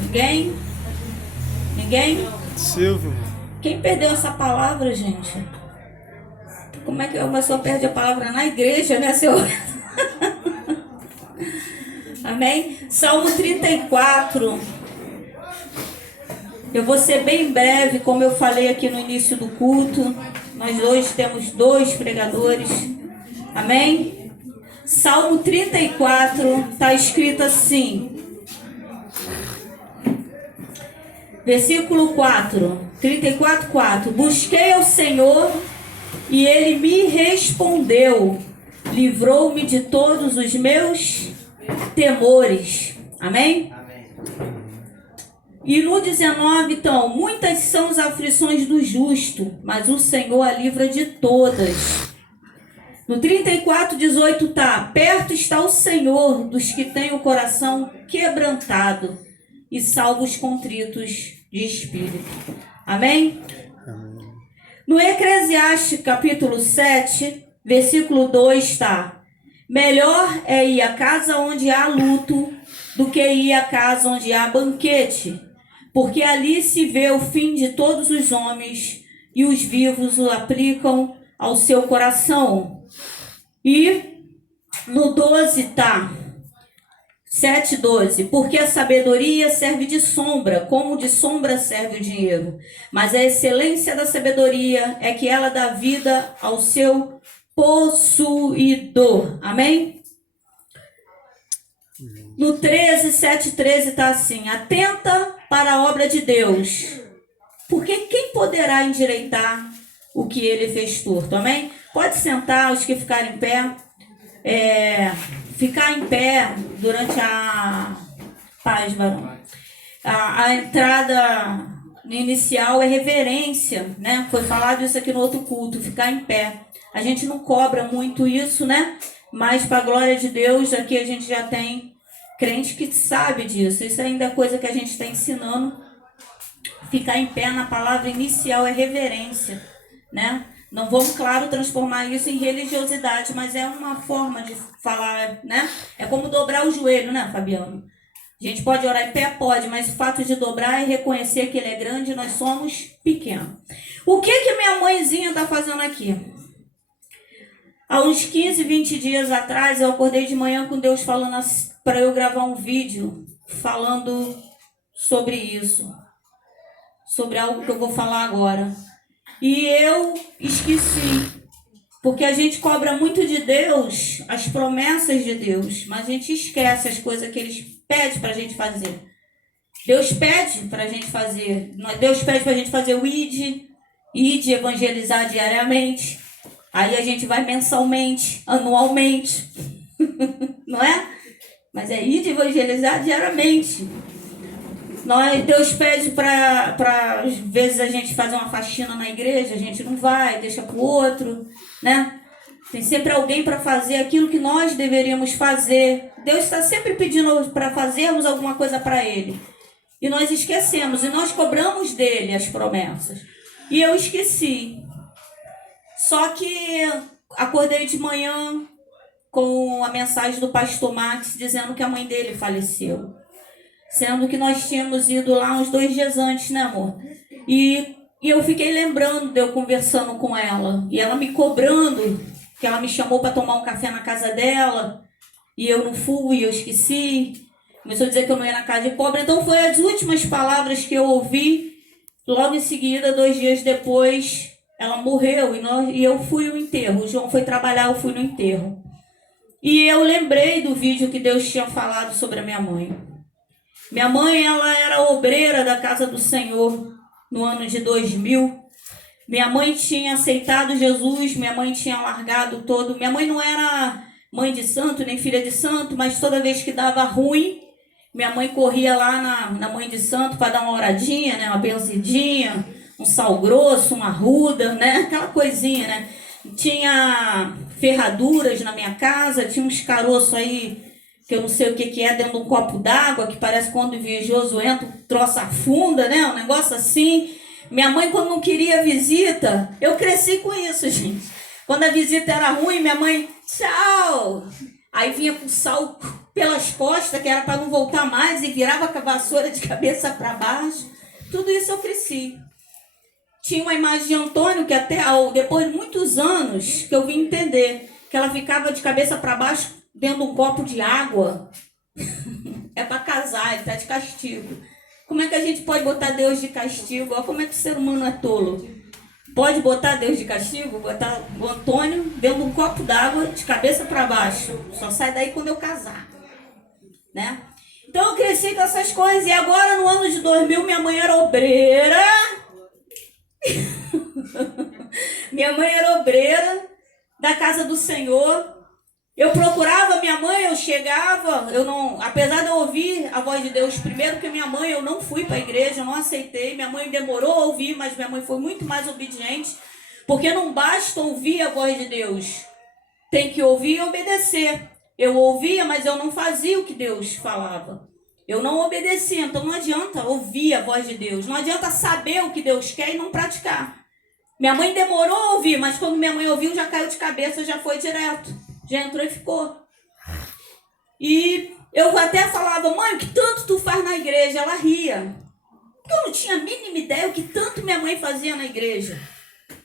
Ninguém? Ninguém? Silvio. Quem perdeu essa palavra, gente? Como é que uma pessoa perde a palavra na igreja, né, seu? Amém? Salmo 34. Eu vou ser bem breve, como eu falei aqui no início do culto. Nós hoje temos 2 pregadores. Amém? Salmo 34 está escrito assim. Versículo 4. 34, 4. Busquei ao Senhor e Ele me respondeu. Livrou-me de todos os meus temores. Amém? E no 19, então, muitas são as aflições do justo, mas o Senhor a livra de todas. No 34, 18 tá, perto está o Senhor dos que têm o coração quebrantado e salva os contritos de espírito. Amém? Amém. No Eclesiastes, capítulo 7, versículo 2 está, melhor é ir à casa onde há luto do que ir à casa onde há banquete, porque ali se vê o fim de todos os homens e os vivos o aplicam ao seu coração. E no 12 tá, 7:12, porque a sabedoria serve de sombra, como de sombra serve o dinheiro. Mas a excelência da sabedoria é que ela dá vida ao seu possuidor. Amém? No 13, 7:13 está assim, atenta para a obra de Deus, porque quem poderá endireitar o que ele fez torto? Amém? Pode sentar, os que ficarem em pé. Ficar em pé durante a paz, varão. A entrada inicial é reverência, né? Foi falado isso aqui no outro culto, ficar em pé. A gente não cobra muito isso, né? Mas para a glória de Deus, aqui a gente já tem crente que sabe disso. Isso ainda é coisa que a gente está ensinando. Ficar em pé na palavra inicial é reverência, né? Não vamos, claro, transformar isso em religiosidade, mas é uma forma de falar, né? É como dobrar o joelho, né, Fabiano? A gente pode orar em pé? Pode, mas o fato de dobrar é reconhecer que ele é grande e nós somos pequenos. O que minha mãezinha está fazendo aqui? Há uns 15, 20 dias atrás, eu acordei de manhã com Deus falando para eu gravar um vídeo falando sobre isso. Sobre algo que eu vou falar agora. E eu esqueci, porque a gente cobra muito de Deus as promessas de Deus, mas a gente esquece as coisas que Ele pede para a gente fazer. Deus pede para a gente fazer, Deus pede para a gente fazer o ide evangelizar diariamente, aí a gente vai mensalmente, anualmente, não é? Mas é ide evangelizar diariamente. Deus pede para, às vezes, a gente fazer uma faxina na igreja, a gente não vai, deixa para o outro, né? Tem sempre alguém para fazer aquilo que nós deveríamos fazer. Deus está sempre pedindo para fazermos alguma coisa para Ele. E nós esquecemos, e nós cobramos dele as promessas. E eu esqueci. Só que acordei de manhã com a mensagem do pastor Max dizendo que a mãe dele faleceu. Sendo que nós tínhamos ido lá uns 2 dias antes, né, amor? E eu fiquei lembrando de eu conversando com ela. E ela me cobrando, que ela me chamou para tomar um café na casa dela. E eu não fui, eu esqueci. Começou a dizer que eu não ia na casa de pobre. Então foi as últimas palavras que eu ouvi. Logo em seguida, 2 dias depois, ela morreu. E eu fui ao enterro. O João foi trabalhar, eu fui no enterro. E eu lembrei do vídeo que Deus tinha falado sobre a minha mãe. Minha mãe, ela era obreira da casa do Senhor no ano de 2000. Minha mãe tinha aceitado Jesus, minha mãe tinha largado todo. Minha mãe não era mãe de santo, nem filha de santo, mas toda vez que dava ruim, minha mãe corria lá na mãe de santo para dar uma oradinha, né? Uma benzidinha, um sal grosso, uma arruda, né? Aquela coisinha, né? Tinha ferraduras na minha casa, tinha uns caroços aí que eu não sei o que é, dentro de um copo d'água, que parece quando o invejoso entra, o troço afunda, né? Um negócio assim. Minha mãe, quando não queria visita, eu cresci com isso, gente. Quando a visita era ruim, minha mãe, tchau. Aí vinha com sal pelas costas, que era para não voltar mais, e virava com a vassoura de cabeça para baixo. Tudo isso eu cresci. Tinha uma imagem de Antônio que até depois de muitos anos que eu vim entender que ela ficava de cabeça para baixo dentro de um copo de água. É para casar, ele está de castigo. Como é que a gente pode botar Deus de castigo? Olha como é que o ser humano é tolo. Pode botar Deus de castigo? Botar o Antônio dentro de um copo d'água de cabeça para baixo. Só sai daí quando eu casar. Né? Então eu cresci com essas coisas. E agora no ano de 2000 minha mãe era obreira. Minha mãe era obreira da casa do Senhor. Eu procurava minha mãe, eu chegava, apesar de eu ouvir a voz de Deus primeiro que minha mãe, eu não fui para a igreja, eu não aceitei. Minha mãe demorou a ouvir, mas minha mãe foi muito mais obediente, porque não basta ouvir a voz de Deus, tem que ouvir e obedecer. Eu ouvia, mas eu não fazia o que Deus falava. Eu não obedecia, então não adianta ouvir a voz de Deus, não adianta saber o que Deus quer e não praticar. Minha mãe demorou a ouvir, mas quando minha mãe ouviu, já caiu de cabeça, já foi direto. Já entrou e ficou. E eu até falava, mãe, o que tanto tu faz na igreja? Ela ria. Porque eu não tinha a mínima ideia o que tanto minha mãe fazia na igreja.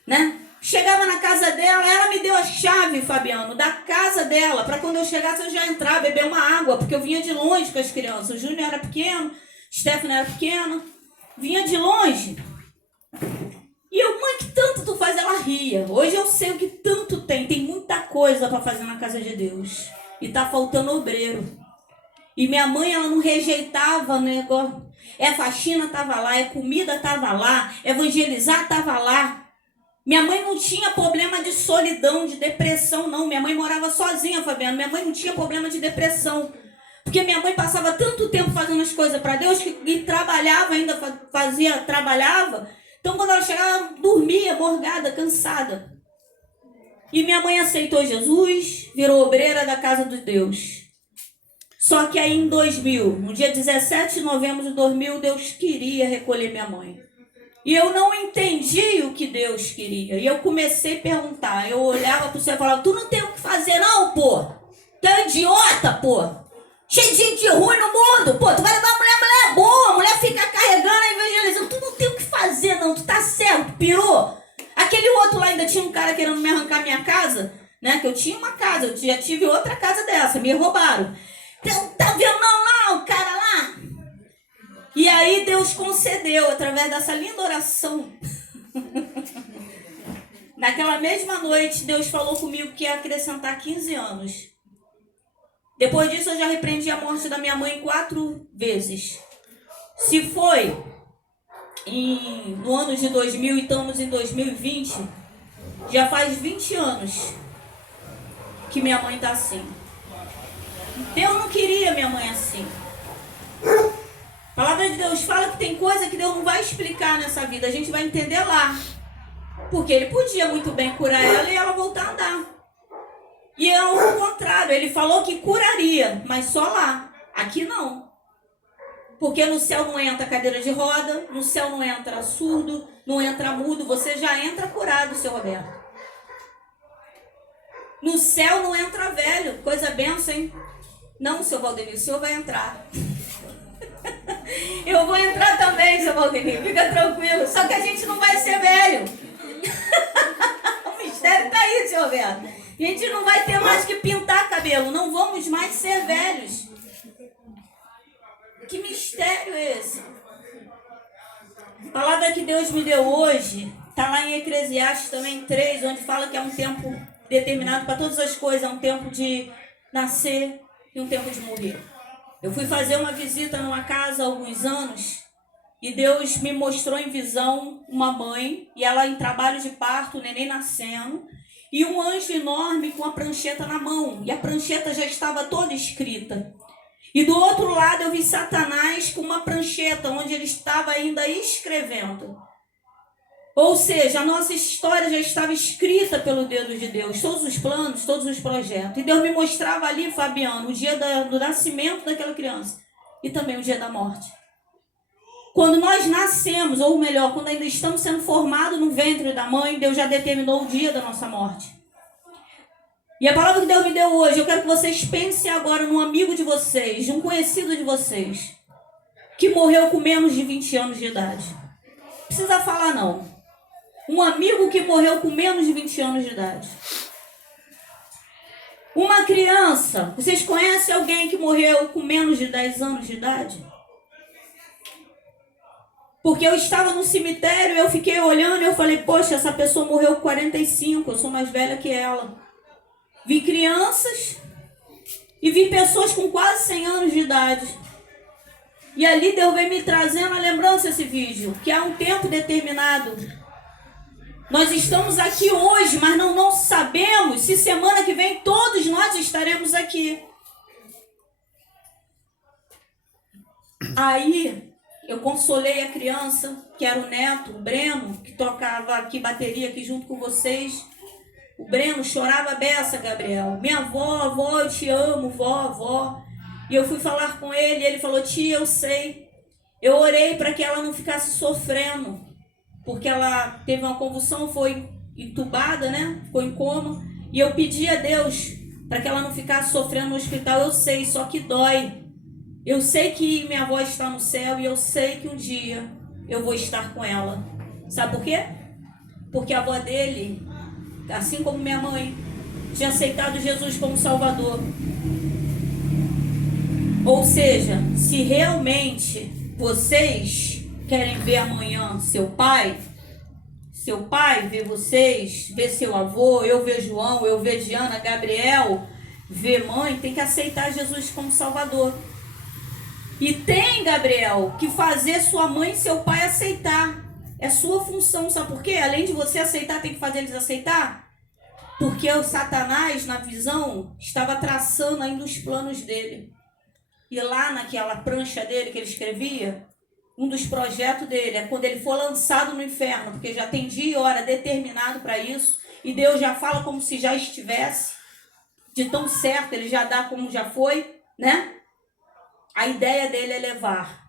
Né? Chegava na casa dela, ela me deu a chave, Fabiano, da casa dela, para quando eu chegasse eu já entrar, beber uma água, porque eu vinha de longe com as crianças. O Júnior era pequeno, Stephanie era pequena, vinha de longe. E eu, mãe, que tanto tu faz? Ela ria. Hoje eu sei o que tanto tem. Tem muita coisa para fazer na casa de Deus. E tá faltando obreiro. E minha mãe, ela não rejeitava o negócio. Faxina tava lá, comida tava lá, evangelizar tava lá. Minha mãe não tinha problema de solidão, de depressão, não. Minha mãe morava sozinha, Fabiano. Minha mãe não tinha problema de depressão. Porque minha mãe passava tanto tempo fazendo as coisas para Deus e trabalhava, ainda trabalhava. Então, quando ela chegava, ela dormia, morgada, cansada. E minha mãe aceitou Jesus, virou obreira da casa de Deus. Só que aí em 2000, no dia 17 de novembro de 2000, Deus queria recolher minha mãe. E eu não entendi o que Deus queria. E eu comecei a perguntar. Eu olhava para o céu e falava, tu não tem o que fazer não, pô. Tu é um idiota, pô. Cheio de gente ruim no mundo, pô. Tu vai levar mulher boa, a mulher fica carregando e evangelizando. Tu não tem o que fazer não, tu tá certo, pirou. Aquele outro lá ainda tinha um cara querendo me arrancar minha casa, né? Que eu tinha uma casa, eu já tive outra casa dessa, me roubaram. Então, tá vendo não, cara lá? E aí Deus concedeu, através dessa linda oração. Naquela mesma noite, Deus falou comigo que ia acrescentar 15 anos. Depois disso, eu já repreendi a morte da minha mãe 4 vezes. Se foi no ano de 2000 e estamos em 2020, já faz 20 anos que minha mãe está assim. Deus não queria minha mãe assim. A palavra de Deus fala que tem coisa que Deus não vai explicar nessa vida, a gente vai entender lá. Porque Ele podia muito bem curar ela e ela voltar a andar. E é o contrário, Ele falou que curaria, mas só lá. Aqui não. Porque no céu não entra cadeira de roda, no céu não entra surdo, não entra mudo, você já entra curado, seu Roberto. No céu não entra velho, coisa benção, hein? Não, seu Valdemir, o senhor vai entrar. Eu vou entrar também, seu Valdemir, fica tranquilo. Só que a gente não vai ser velho. O mistério está aí, seu Roberto. A gente não vai ter mais que pintar cabelo, não vamos mais ser velhos. Que mistério é esse? A palavra que Deus me deu hoje está lá em Eclesiastes também 3, onde fala que é um tempo determinado para todas as coisas, é um tempo de nascer e um tempo de morrer. Eu fui fazer uma visita numa casa há alguns anos e Deus me mostrou em visão uma mãe e ela em trabalho de parto, o neném nascendo, e um anjo enorme com a prancheta na mão, e a prancheta já estava toda escrita. E do outro lado eu vi Satanás com uma prancheta onde ele estava ainda escrevendo. Ou seja, a nossa história já estava escrita pelo dedo de Deus, todos os planos, todos os projetos. E Deus me mostrava ali, Fabiano, o dia do nascimento daquela criança e também o dia da morte. Quando nós nascemos, ou melhor, quando ainda estamos sendo formados no ventre da mãe, Deus já determinou o dia da nossa morte. E a palavra que Deus me deu hoje, eu quero que vocês pensem agora num amigo de vocês, um conhecido de vocês, que morreu com menos de 20 anos de idade. Não precisa falar não. Um amigo que morreu com menos de 20 anos de idade. Uma criança. Vocês conhecem alguém que morreu com menos de 10 anos de idade? Porque eu estava no cemitério, eu fiquei olhando e eu falei, poxa, essa pessoa morreu com 45, eu sou mais velha que ela. Vi crianças e vi pessoas com quase 100 anos de idade. E ali Deus vem me trazendo a lembrança desse vídeo, que há um tempo determinado. Nós estamos aqui hoje, mas não sabemos se semana que vem todos nós estaremos aqui. Aí eu consolei a criança, que era o neto, o Breno, que tocava aqui bateria aqui junto com vocês. O Breno chorava a beça, Gabriel. Minha avó, eu te amo, vó. E eu fui falar com ele e ele falou, tia, eu sei. Eu orei para que ela não ficasse sofrendo, porque ela teve uma convulsão, foi entubada, né? Ficou em coma. E eu pedi a Deus para que ela não ficasse sofrendo no hospital. Eu sei, só que dói. Eu sei que minha avó está no céu e eu sei que um dia eu vou estar com ela. Sabe por quê? Porque a avó dele, assim como minha mãe, tinha aceitado Jesus como Salvador. Ou seja, se realmente vocês querem ver amanhã seu pai vê vocês, vê seu avô, eu ver João, eu ver Diana, Gabriel, ver mãe, tem que aceitar Jesus como Salvador. E tem, Gabriel, que fazer sua mãe e seu pai aceitar. É sua função, sabe por quê? Além de você aceitar, tem que fazer eles aceitar. Porque o Satanás, na visão, estava traçando ainda os planos dele. E lá naquela prancha dele que ele escrevia, um dos projetos dele é quando ele for lançado no inferno, porque já tem dia e hora determinado para isso, e Deus já fala como se já estivesse, de tão certo, ele já dá como já foi, né? A ideia dele é levar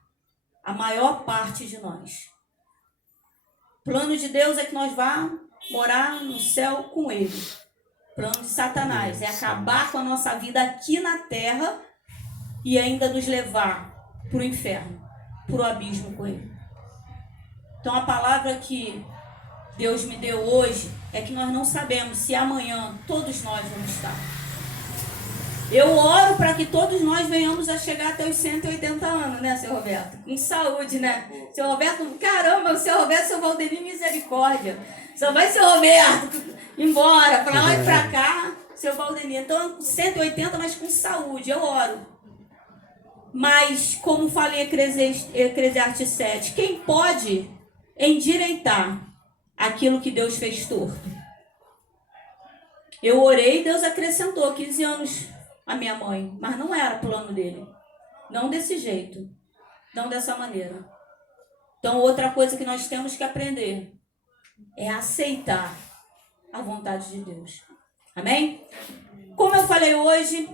a maior parte de nós. O plano de Deus é que nós vá morar no céu com ele. O plano de Satanás é acabar com a nossa vida aqui na terra e ainda nos levar para o inferno, para o abismo com ele. Então a palavra que Deus me deu hoje é que nós não sabemos se amanhã todos nós vamos estar. Eu oro para que todos nós venhamos a chegar até os 180 anos, né, seu Roberto? Com saúde, né? Seu Roberto, caramba, o seu Roberto, seu Valdemir, misericórdia. Só vai seu Roberto embora, para lá e para cá, seu Valdemir. Então, 180, mas com saúde, eu oro. Mas, como fala em Eclesiastes 7, quem pode endireitar aquilo que Deus fez torto? Eu orei e Deus acrescentou 15 anos a minha mãe, mas não era plano dele. Não desse jeito, não dessa maneira. Então, outra coisa que nós temos que aprender é aceitar a vontade de Deus. Amém? Como eu falei hoje,